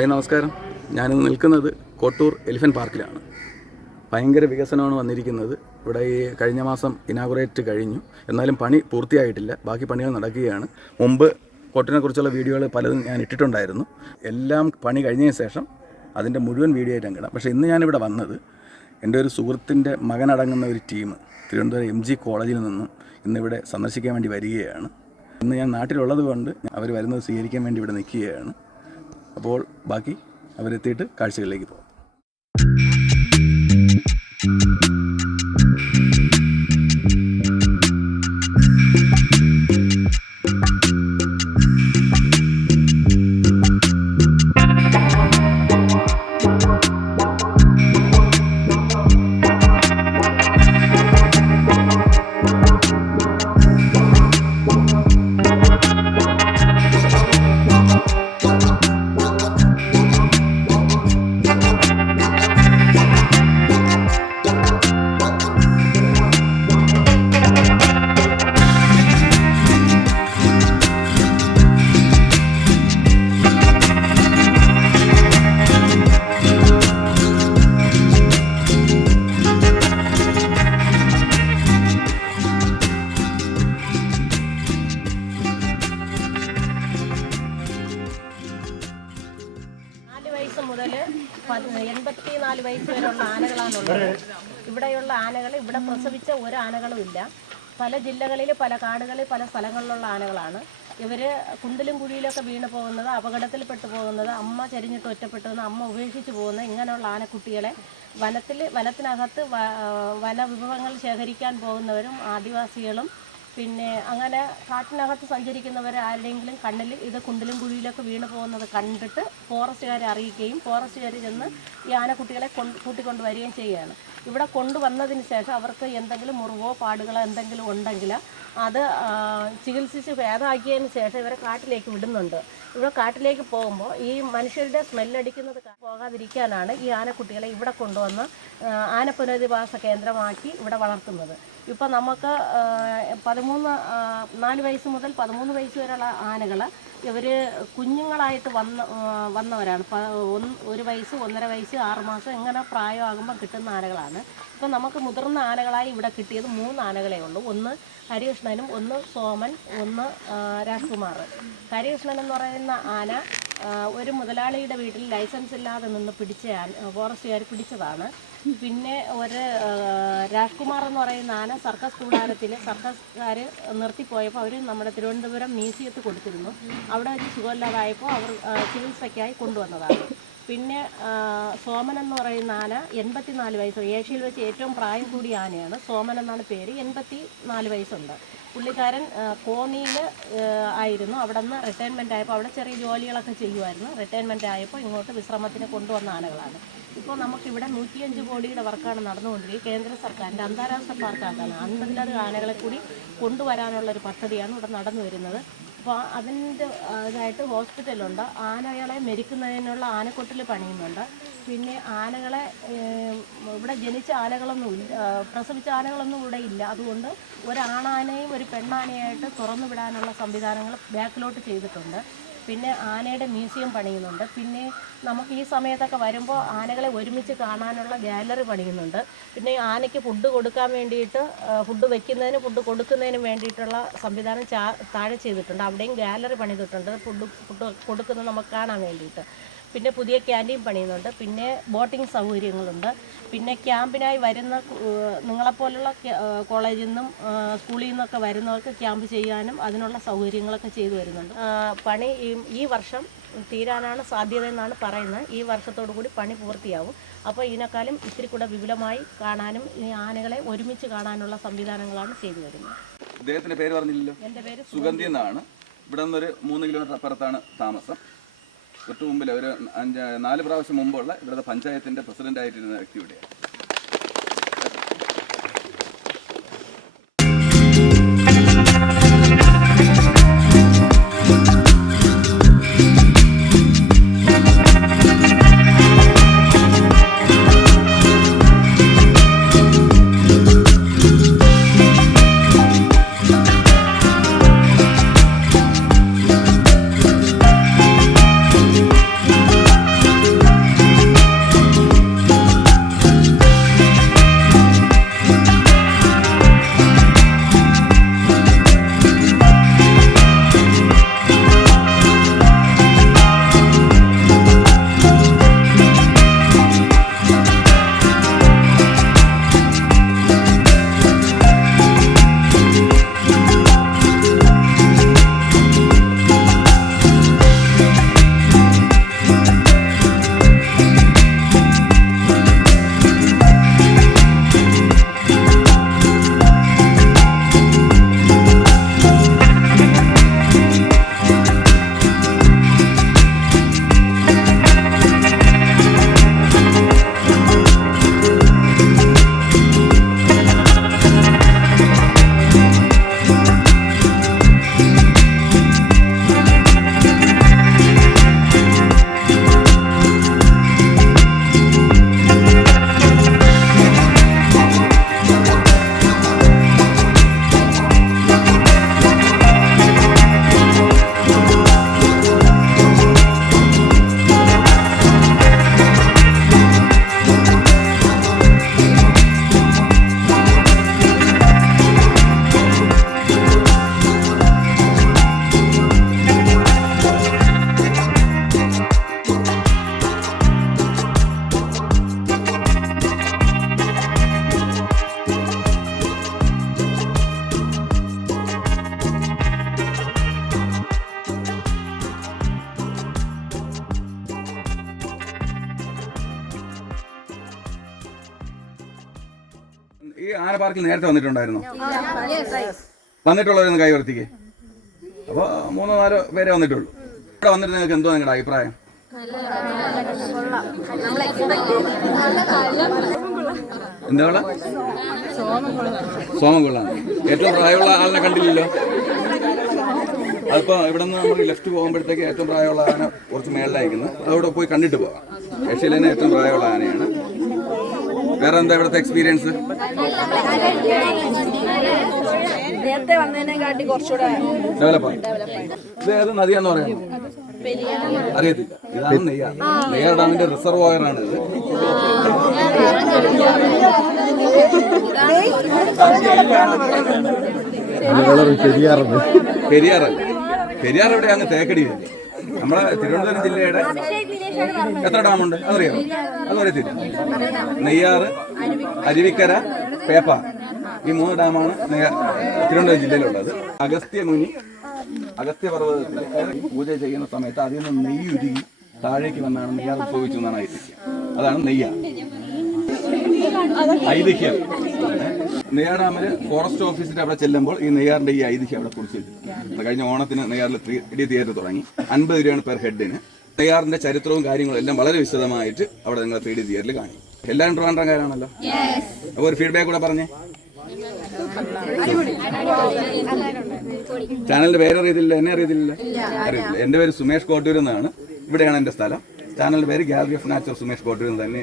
Hi നമസ്കാരം. ഞാനിന്ന് നിൽക്കുന്നത് കോട്ടൂർ എലിഫന്റ് പാർക്കിലാണ്. ഭയങ്കര വികസനമാണ് വന്നിരിക്കുന്നത്. ഇവിടെ ഈ കഴിഞ്ഞ മാസം ഇനാഗുറേറ്റ് കഴിഞ്ഞു. എന്നാലും പണി പൂർത്തിയായിട്ടില്ല. ബാക്കി പണികൾ നടക്കുകയാണ്. മുമ്പ് കോട്ടിനെക്കുറിച്ചുള്ള വീഡിയോകൾ പലതും ഞാൻ ഇട്ടിട്ടുണ്ടായിരുന്നു. എല്ലാം പണി കഴിഞ്ഞതിന് ശേഷം അതിന്റെ മുഴുവൻ വീഡിയോ ആയിട്ട് ഇടാം പക്ഷേ ഇന്ന് ഞാനിവിടെ വന്നത് എന്റെ ഒരു സുഹൃത്തിന്റെ മകനടങ്ങുന്ന ഒരു ടീം തിരുവനന്തപുരം എം ജി കോളേജിൽ നിന്നും ഇന്നിവിടെ സന്ദർശിക്കാൻ വേണ്ടി വരികയാണ്. ഇന്ന് ഞാൻ നാട്ടിലുള്ളത് കൊണ്ട് അവർ വരുന്നത് സ്വീകരിക്കാൻ വേണ്ടി ഇവിടെ നിൽക്കുകയാണ്. അപ്പോൾ ബാക്കി അവരെത്തിയിട്ട് കാഴ്ചകളിലേക്ക് പോകാം. ഇവിടെയുള്ള ആനകൾ ഇവിടെ പ്രസവിച്ച ഒരു ആനകളും ഇല്ല. പല ജില്ലകളിൽ പല കാടുകളിൽ പല സ്ഥലങ്ങളിലുള്ള ആനകളാണ്. ഇവർ കുണ്ടിലും കുഴിയിലൊക്കെ വീണ് പോകുന്നത് അപകടത്തിൽപ്പെട്ടു പോകുന്നത് അമ്മ ചരിഞ്ഞിട്ട് ഒറ്റപ്പെട്ടു വന്ന് അമ്മ ഉപേക്ഷിച്ച് പോകുന്ന ഇങ്ങനെയുള്ള ആനക്കുട്ടികളെ വനത്തിൽ വനത്തിനകത്ത് വന വനവിഭവങ്ങൾ ശേഖരിക്കാൻ പോകുന്നവരും ആദിവാസികളും പിന്നെ അങ്ങനെ കാട്ടിനകത്ത് സഞ്ചരിക്കുന്നവർ ആരുടെയെങ്കിലും കണ്ണിൽ ഇത് കുണ്ടിലും കുഴിയിലൊക്കെ വീണ് പോകുന്നത് കണ്ടിട്ട് ഫോറസ്റ്റുകാരെ അറിയിക്കുകയും ഫോറസ്റ്റുകാർ ചെന്ന് ഈ ആനക്കുട്ടികളെ കൊണ്ട് കൂട്ടിക്കൊണ്ട് വരികയും ചെയ്യുകയാണ്. ഇവിടെ കൊണ്ടുവന്നതിന് ശേഷം അവർക്ക് എന്തെങ്കിലും മുറിവോ പാടുകളോ എന്തെങ്കിലും ഉണ്ടെങ്കിൽ അത് ചികിത്സിച്ച് ഭേദമാക്കിയതിന് ശേഷം ഇവരെ കാട്ടിലേക്ക് വിടുന്നുണ്ട്. ഇവിടെ കാട്ടിലേക്ക് പോകുമ്പോൾ ഈ മനുഷ്യരുടെ സ്മെല്ലടിക്കുന്നത് പോകാതിരിക്കാനാണ് ഈ ആനക്കുട്ടികളെ ഇവിടെ കൊണ്ടുവന്ന് ആനപുനരധിവാസ ആന പുനരധിവാസ കേന്ദ്രമാക്കി ഇവിടെ വളർത്തുന്നത്. ഇപ്പം നമുക്ക് പതിമൂന്ന് നാല് വയസ്സ് മുതൽ പതിമൂന്ന് വയസ്സ് വരെയുള്ള ആനകൾ ഇവർ കുഞ്ഞുങ്ങളായിട്ട് വന്ന വന്നവരാണ്. ഒരു വയസ്സ് ഒന്നര വയസ്സ് ആറ് മാസം ഇങ്ങനെ പ്രായമാകുമ്പോൾ കിട്ടുന്ന ആനകളാണ്. ഇപ്പം നമുക്ക് മുതിർന്ന ആനകളായി ഇവിടെ കിട്ടിയത് മൂന്ന് ആനകളേ ഉള്ളൂ. ഒന്ന് ഹരികൃഷ്ണനും ഒന്ന് സോമൻ ഒന്ന് രാജ്കുമാർ. ഹരികൃഷ്ണൻ എന്ന് പറയുന്ന ആന ഒരു മുതലാളിയുടെ വീട്ടിൽ ലൈസൻസ് ഇല്ലാതെ നിന്ന് പിടിച്ച ആന ഫോറസ്റ്റുകാർ പിടിച്ചതാണ്. പിന്നെ ഒരു രാജ്കുമാർ എന്ന് പറയുന്ന ആന സർക്കസ് കൂടാരത്തിൽ സർക്കസ്കാർ നിർത്തിപ്പോയപ്പോൾ അവർ നമ്മുടെ തിരുവനന്തപുരം മ്യൂസിയത്തിൽ കൊടുത്തിരുന്നു. അവിടെ വെച്ച് സുഖമില്ലാതായപ്പോൾ അവർ ചികിത്സയ്ക്കായി കൊണ്ടുവന്നതാണ്. പിന്നെ സോമൻ എന്ന് പറയുന്ന ആന എൺപത്തിനാല് വയസ്സ് ഏഷ്യയിൽ വെച്ച് ഏറ്റവും പ്രായം കൂടിയ ആനയാണ്. സോമൻ എന്നാണ് പേര്. എൺപത്തി നാല് വയസ്സുണ്ട്. പുള്ളിക്കാരൻ കോന്നിയിൽ ആയിരുന്നു. അവിടെ നിന്ന് റിട്ടയർമെന്റ് ആയപ്പോൾ അവിടെ ചെറിയ ജോലികളൊക്കെ ചെയ്യുമായിരുന്നു. റിട്ടയർമെന്റ് ആയപ്പോൾ ഇങ്ങോട്ട് വിശ്രമത്തിന് കൊണ്ടുവന്ന ആനകളാണ്. ഇപ്പോൾ നമുക്ക് നമുക്കിവിടെ നൂറ്റിയഞ്ച് കോടിയുടെ വർക്കാണ് നടന്നുകൊണ്ടിരിക്കുന്നത്. കേന്ദ്ര സർക്കാരിന്റെ അന്താരാഷ്ട്ര പാർക്കാക്കാണ്. അൻപതിലധികം ആനകളെ കൂടി കൊണ്ടുവരാനുള്ള ഒരു പദ്ധതിയാണ് ഇവിടെ നടന്നു വരുന്നത്. അപ്പോൾ അതിന്റെ ഇതായിട്ട് ഹോസ്പിറ്റലുണ്ട്. ആനകളെ മെരിക്കുന്നതിനുള്ള ആനക്കൊട്ടിൽ പണിയുന്നുണ്ട്. പിന്നെ ആനകളെ ഇവിടെ ജനിച്ച ആനകളൊന്നും ഇല്ല പ്രസവിച്ച ആനകളൊന്നും ഇവിടെ ഇല്ല. അതുകൊണ്ട് ഒരാണാനയും ഒരു പെണ്ണാനയായിട്ട് തുറന്നു വിടാനുള്ള സംവിധാനങ്ങൾ ബാക്കിലോട്ട് ചെയ്തിട്ടുണ്ട്. പിന്നെ ആനയുടെ മ്യൂസിയം പണിയുന്നുണ്ട്. പിന്നെ നമുക്ക് ഈ സമയത്തൊക്കെ വരുമ്പോൾ ആനകളെ ഒരുമിച്ച് കാണാനുള്ള ഗാലറി പണിയുന്നുണ്ട്. പിന്നെ ആനയ്ക്ക് ഫുഡ് കൊടുക്കാൻ വേണ്ടിയിട്ട് ഫുഡ് വെക്കുന്നതിന് ഫുഡ് കൊടുക്കുന്നതിനും വേണ്ടിയിട്ടുള്ള സംവിധാനം ചാ താഴെ ചെയ്തിട്ടുണ്ട്. അവിടെയും ഗാലറി പണിതിട്ടുണ്ട്. ഫുഡ് ഫുഡ് കൊടുക്കുന്നത് നമുക്ക് കാണാൻ വേണ്ടിയിട്ട്. പിന്നെ പുതിയ ക്യാന്റീൻ പണിയുന്നുണ്ട്. പിന്നെ ബോട്ടിംഗ് സൗകര്യങ്ങളുണ്ട്. പിന്നെ ക്യാമ്പിനായി വരുന്ന നിങ്ങളെപ്പോലുള്ള കോളേജിൽ നിന്നും സ്കൂളിൽ നിന്നൊക്കെ വരുന്നവർക്ക് ക്യാമ്പ് ചെയ്യാനും അതിനുള്ള സൗകര്യങ്ങളൊക്കെ ചെയ്തു വരുന്നുണ്ട്. പണി ഈ- ഈ വർഷം തീരാനാണ് സാധ്യത എന്നാണ് പറയുന്നത്. ഈ വർഷത്തോടു കൂടി പണി പൂർത്തിയാവും. അപ്പോൾ ഇതിനേക്കാളും ഇത്തിരി കൂടെ വിപുലമായി കാണാനും ഈ ആനകളെ ഒരുമിച്ച് കാണാനുള്ള സംവിധാനങ്ങളാണ് ചെയ്തു വരുന്നത്. ഇദ്ദേഹത്തിന്റെ പേര് പറഞ്ഞില്ലല്ലോ? എന്റെ പേര് സുഗന്ധി എന്നാണ്. ഇവിടെ നിന്നൊരു മൂന്ന് കിലോമീറ്റർ അപ്പുറത്താണ് താമസം. തൊട്ട് മുമ്പിൽ ഒരു അഞ്ച് നാല് പ്രാവശ്യം മുമ്പുള്ള ഇവിടുത്തെ പഞ്ചായത്തിന്റെ പ്രസിഡന്റായിട്ടിരുന്ന വ്യക്തി പാർക്കിൽ നേരത്തെ വന്നിട്ടുണ്ടായിരുന്നോ? വന്നിട്ടുള്ളവരൊന്ന് കൈവർത്തിക്ക് അപ്പോൾ മൂന്നോ നാലോ പേരെ വന്നിട്ടുള്ളൂ. ഇവിടെ വന്നിട്ട് നിങ്ങൾക്ക് എന്തോ നിങ്ങളുടെ അഭിപ്രായം? എന്താ സോമം കൊള്ളാണ് ഏറ്റവും പ്രായമുള്ള ആളിനെ കണ്ടില്ലല്ലോ. അതിപ്പോ ഇവിടെ നിന്ന് നമ്മൾ ലെഫ്റ്റ് പോകുമ്പോഴത്തേക്ക് ഏറ്റവും പ്രായമുള്ള ആന കുറച്ച് മേളിലായിരിക്കുന്നത് അവിടെ പോയി കണ്ടിട്ട് പോകാം. ഏഷ്യയിലെ ഏറ്റവും പ്രായമുള്ള ആനയാണ്. വേറെ എന്താ ഇവിടുത്തെ എക്സ്പീരിയൻസ് നേരത്തെ വന്നതിനെക്കാട്ടി കുറച്ചുകൂടെ ഡെവലപ്പ് ഇത് ഏത് നദിയാന്ന് പറയുന്നത് അറിയത്തില്ല. ഇതാണ് നെയ്യാർ. നെയ്യാർ ഡാമിന്റെ റിസർവോയർ ആണ് ഇത്. പെരിയാറല്ല? പെരിയാർ എവിടെയാണ് തേക്കടി നമ്മളെ തിരുവനന്തപുരം ജില്ലയുടെ എത്ര ഡാമുണ്ട്? അതറിയോ? അതറിയത്തില്ല നെയ്യാറ് അരുവിക്കര പേപ്പ. ഈ മൂന്ന് ഡാമാണ് നെയ്യാർ തിരുവനന്തപുരം ജില്ലയിലുള്ളത്. അഗസ്ത്യ മുനി അഗസ്ത്യ പർവതത്തിൽ പൂജ ചെയ്യുന്ന സമയത്ത് അതിൽ നിന്ന് നെയ്യ് ഉരുകി താഴേക്ക് വന്നാണ് നെയ്യാർ ഉപയോഗിച്ചു എന്നാണ് ഐതിഹ്യം. അതാണ് നെയ്യാർ. ഐതിഹ്യം. നെയ്യാർ ഡാമിൽ ഫോറസ്റ്റ് ഓഫീസിന്റെ അവിടെ ചെല്ലുമ്പോൾ ഈ നെയ്യാറിന്റെ ഈ ഐതിഹ്യം അവിടെ കുറിച്ചിട്ടുണ്ട് കഴിഞ്ഞ ഓണത്തിന് നെയ്യാറിൽ ത്രീ ഡി തിയേറ്റർ തുടങ്ങി. അൻപത് രൂപയാണ് പെർ ഹെഡിന്. നെയ്യാറിന്റെ ചരിത്രവും കാര്യങ്ങളും എല്ലാം വളരെ വിശദമായിട്ട് അവിടെ നിങ്ങൾ ത്രീ ഡി തിയേറ്ററിൽ കാണിക്കും എല്ലാവരും ട്രിവാൻഡ്രംകാരാണല്ലോ അപ്പോൾ ഒരു ഫീഡ്ബാക്ക് കൂടെ പറഞ്ഞേ. ചാനലിന്റെ പേര് അറിയത്തില്ല എന്നെ അറിയത്തില്ല അറിയത്തില്ല. എന്റെ പേര് സുമേഷ് കോട്ടൂർ എന്നാണ്. ഇവിടെയാണ് എന്റെ സ്ഥലം. ചാനലിന്റെ പേര് gallery of natural Sumesh Kottoor എന്ന് തന്നെ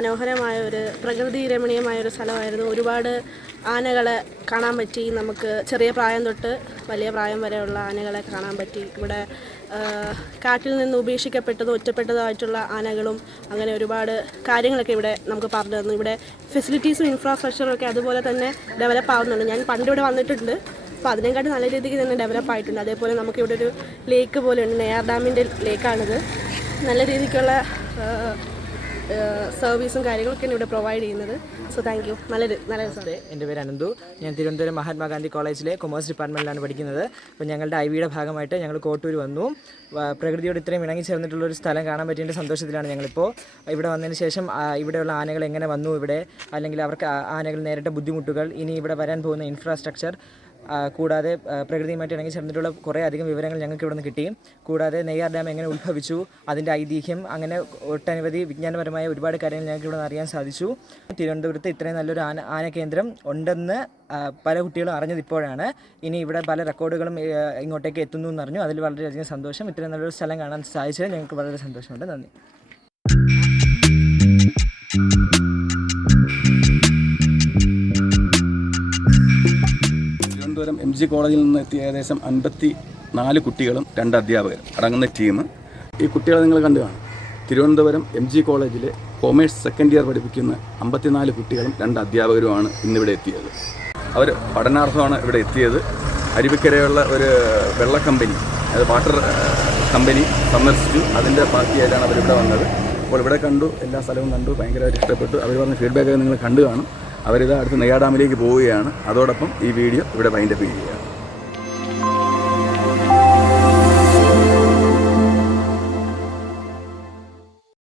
മനോഹരമായ ഒരു പ്രകൃതി രമണീയമായ ഒരു സ്ഥലമായിരുന്നു. ഒരുപാട് ആനകളെ കാണാൻ പറ്റി. നമുക്ക് ചെറിയ പ്രായം തൊട്ട് വലിയ പ്രായം വരെയുള്ള ആനകളെ കാണാൻ പറ്റി. ഇവിടെ കാട്ടിൽ നിന്ന് ഉപേക്ഷിക്കപ്പെട്ടതും ഒറ്റപ്പെട്ടതുമായിട്ടുള്ള ആനകളും അങ്ങനെ ഒരുപാട് കാര്യങ്ങളൊക്കെ ഇവിടെ നമുക്ക് പറഞ്ഞു തന്നു. ഇവിടെ ഫെസിലിറ്റീസും ഇൻഫ്രാസ്ട്രക്ചറും ഒക്കെ അതുപോലെ തന്നെ ഡെവലപ്പ് ആവുന്നുണ്ട്. ഞാൻ പണ്ട് ഇവിടെ വന്നിട്ടുണ്ട്. അപ്പോൾ അതിനെക്കാട്ടി നല്ല രീതിക്ക് തന്നെ ഡെവലപ്പ് ആയിട്ടുണ്ട്. അതേപോലെ നമുക്ക് ഇവിടെ ഒരു ലേക്ക് പോലെയുണ്ട് നെയ്യാർ ഡാമിന്റെ ലേക്കാണിത് നല്ല രീതിക്കുള്ള സർവീസും കാര്യങ്ങളൊക്കെയാണ് ഇവിടെ പ്രൊവൈഡ് ചെയ്യുന്നത്. സോ താങ്ക് യു നല്ലൊരു നല്ല രസമാണ് എന്റെ പേര് അനന്തു. ഞാൻ തിരുവനന്തപുരം മഹാത്മാഗാന്ധി കോളേജിലെ കൊമേഴ്സ് ഡിപ്പാർട്ട്മെന്റിലാണ് പഠിക്കുന്നത്. അപ്പോൾ ഞങ്ങളുടെ ഐ വിയുടെ ഭാഗമായിട്ട് ഞങ്ങൾ കോട്ടൂർ വന്നു. പ്രകൃതിയോട് ഇത്രയും ഇണങ്ങി ചേർന്നിട്ടുള്ള ഒരു സ്ഥലം കാണാൻ പറ്റിയതിന്റെ സന്തോഷത്തിലാണ് ഞങ്ങളിപ്പോൾ ഇവിടെ വന്നതിന് ശേഷം ഇവിടെയുള്ള ആനകൾ എങ്ങനെ വന്നു ഇവിടെ? അല്ലെങ്കിൽ അവർക്ക് ആനകൾ നേരിട്ട ബുദ്ധിമുട്ടുകൾ ഇനി ഇവിടെ വരാൻ പോകുന്ന ഇൻഫ്രാസ്ട്രക്ചർ കൂടാതെ പ്രകൃതിയുമായിട്ട് ഇണങ്ങി ചേർന്നിട്ടുള്ള കുറേ അധികം വിവരങ്ങൾ ഞങ്ങൾക്ക് ഇവിടെ നിന്ന് കിട്ടി. കൂടാതെ നെയ്യാർ ഡാം എങ്ങനെ ഉത്ഭവിച്ചു അതിന്റെ ഐതിഹ്യം അങ്ങനെ ഒട്ടനവധി വിജ്ഞാനപരമായ ഒരുപാട് കാര്യങ്ങൾ ഞങ്ങൾക്ക് ഇവിടെ നിന്ന് അറിയാൻ സാധിച്ചു. തിരുവനന്തപുരത്ത് ഇത്രയും നല്ലൊരു ആന ആന കേന്ദ്രം ഉണ്ടെന്ന് പല കുട്ടികളും അറിഞ്ഞത് ഇപ്പോഴാണ്. ഇനി ഇവിടെ പല റെക്കോർഡുകളും ഇങ്ങോട്ടേക്ക് എത്തുന്നു എന്ന് അറിഞ്ഞു. അതിൽ വളരെയധികം സന്തോഷം. ഇത്രയും നല്ലൊരു സ്ഥലം കാണാൻ സാധിച്ചത് ഞങ്ങൾക്ക് വളരെ സന്തോഷമുണ്ട്. നന്ദി. എം ജി കോളേജിൽ നിന്ന് എത്തിയ ഏകദേശം അൻപത്തി നാല് കുട്ടികളും രണ്ട് അധ്യാപകരും അടങ്ങുന്ന ടീം ഈ കുട്ടികളെ നിങ്ങൾ കണ്ടു കാണും. തിരുവനന്തപുരം എം ജി കോളേജിലെ കോമേഴ്സ് സെക്കൻഡ് ഇയർ പഠിപ്പിക്കുന്ന അമ്പത്തിനാല് കുട്ടികളും രണ്ട് അധ്യാപകരുമാണ് ഇന്നിവിടെ എത്തിയത്. അവർ പഠനാർത്ഥമാണ് ഇവിടെ എത്തിയത്. അരുവിക്കരയുള്ള ഒരു വെള്ള കമ്പനി അത് വാട്ടർ കമ്പനി സന്ദർശിച്ചു. അതിന്റെ ബാക്കിയായിട്ടാണ് അവരിവിടെ വന്നത്. അപ്പോൾ ഇവിടെ കണ്ടു എല്ലാ സ്ഥലവും കണ്ടു ഭയങ്കരമായിട്ട് ഇഷ്ടപ്പെട്ടു. അവർ പറഞ്ഞ ഫീഡ്ബാക്ക് നിങ്ങൾ കണ്ടു കാണും. അവരിത് അടുത്ത് നെയ്യാ ഡാമിലേക്ക് പോവുകയാണ്. അതോടൊപ്പം ഈ വീഡിയോ ഇവിടെ വൈൻഡപ്പ് ചെയ്യുകയാണ്.